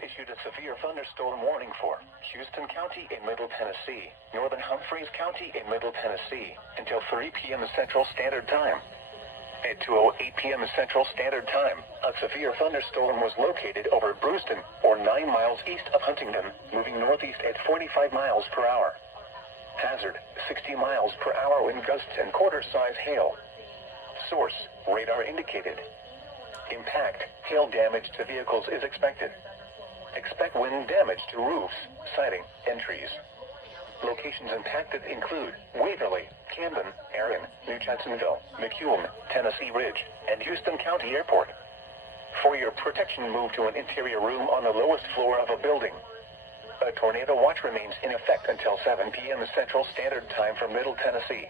issued a severe thunderstorm warning for Houston County in Middle Tennessee, northern Humphreys County in Middle Tennessee, until 3 p.m. Central Standard Time. At 2:08 p.m. Central Standard Time, a severe thunderstorm was located over Brewston, or 9 miles east of Huntingdon, moving northeast at 45 miles per hour. Hazard, 60 miles per hour wind gusts and quarter-size hail. Source, radar indicated. Impact, hail damage to vehicles is expected. Expect wind damage to roofs, siding, and trees. Locations impacted include Waverly, Camden, Erin, New Jacksonville, McCune, Tennessee Ridge, and Houston County Airport. For your protection, move to an interior room on the lowest floor of a building. A tornado watch remains in effect until 7 p.m. Central Standard Time for Middle Tennessee.